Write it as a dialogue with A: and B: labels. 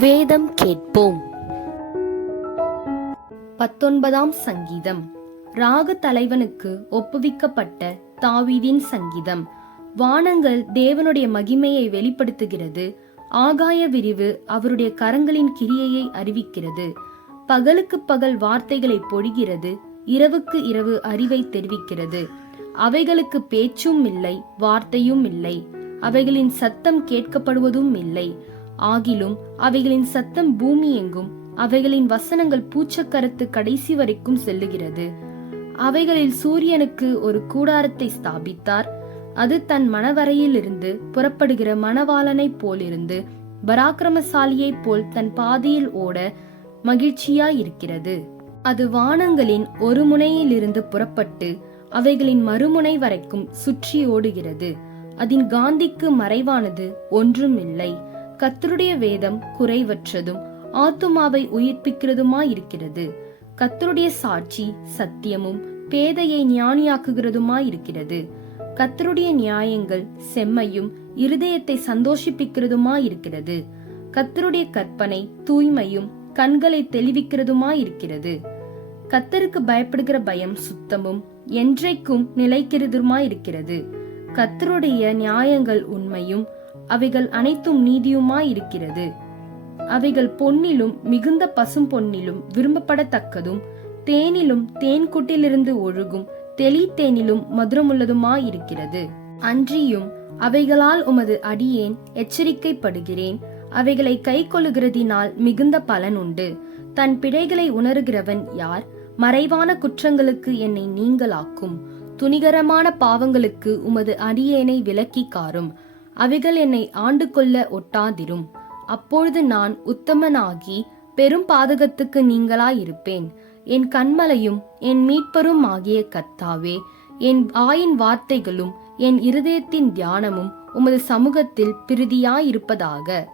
A: வேதம் கேட்போம். பத்தொன்பதாம் சங்கீதம். ராக தலைவனுக்கு ஒப்புவிக்கப்பட்ட தாவீதின் சங்கீதம். வானங்கள் தேவனுடைய மகிமையை வெளிப்படுத்துகிறது. ஆகாய விரிவு அவருடைய கரங்களின் கிரியையை அறிவிக்கிறது. பகலுக்கு பகல் வார்த்தைகளை பொழிகிறது. இரவுக்கு இரவு அறிவை தெரிவிக்கிறது. அவைகளுக்கு பேச்சும் இல்லை வார்த்தையும் இல்லை. அவைகளின் சத்தம் கேட்கப்படுவதும் இல்லை. ஆகிலும் அவைகளின் சத்தம் பூமி எங்கும் அவைகளின் வசனங்கள் பூச்சக்கரத்து கடைசி வரைக்கும் செல்லுகிறது. அவைகளில் சூரியனுக்கு ஒரு கூடாரத்தை ஸ்தாபித்தார். அது தன் மணவரையிலிருந்து புறப்படுகிற மணவாளனைப் போலிருந்து பராக்கிரமசாலியைப் போல் தன் பாதையில் ஓட மகிழ்ச்சியாயிருக்கிறது. அது வானங்களின் ஒரு முனையிலிருந்து புறப்பட்டு அவைகளின் மறுமுனை வரைக்கும் சுற்றி ஓடுகிறது. அதன் காந்திக்கு மறைவானது ஒன்றும் இல்லை கத்தருடைய வேதம் குறைவற்றதும் ஆத்துமாவை உயிர்ப்பிக்கிறதுமாயிருக்கிறது. கத்தருடைய சாட்சி சத்தியமும் பேதையை ஞானியாக்குகிறதுமாயிருக்கிறது. கத்தருடைய நியாயங்கள் செம்மையும் இருதயத்தை சந்தோஷிப்பிக்கிறதுமாயிருக்கிறது. கத்தருடைய கற்பனை தூய்மையும் கண்களை தெளிவிக்கிறதுமாயிருக்கிறது. கத்தருக்கு பயப்படுகிற பயம் சுத்தமும் என்றைக்கும் நிலைக்கிறதுமாயிருக்கிறது. கத்தருடைய நியாயங்கள் உண்மையும் அவைகள் அனைத்தும் நீதியுமாயிருக்கிறது. அவைகள் பொன்னிலும் மிகுந்த பசும் பொன்னிலும் விரும்பப்படத்தக்கதும் தேனிலும் தேன்குட்டிலிருந்து ஒழுகும் தெளி தேனிலும் மதுரமுள்ளதுமாயிருக்கிறது. அன்றியும் அவைகளால் உமது அடியேன் எச்சரிக்கைப்படுகிறேன் அவைகளை கை கொள்ளுகிறதினால் மிகுந்த பலன் உண்டு. தன் பிழைகளை உணர்கிறவன் யார்? மறைவான குற்றங்களுக்கு என்னை நீங்களாக்கும். துணிகரமான பாவங்களுக்கு உமது அடியேனை விலக்கி காரும். அவைகள் என்னை ஆண்டு கொள்ள ஒட்டாதிரும். அப்பொழுது நான் உத்தமனாகி பெரும் பாதகத்துக்கு நீங்களாயிருப்பேன். என் கண்மலையும் என் மீட்பரும் ஆகிய கத்தாவே என் ஆயின் வார்த்தைகளும் என் இருதயத்தின் தியானமும் உமது சமூகத்தில் பிரிதியாயிருப்பதாக.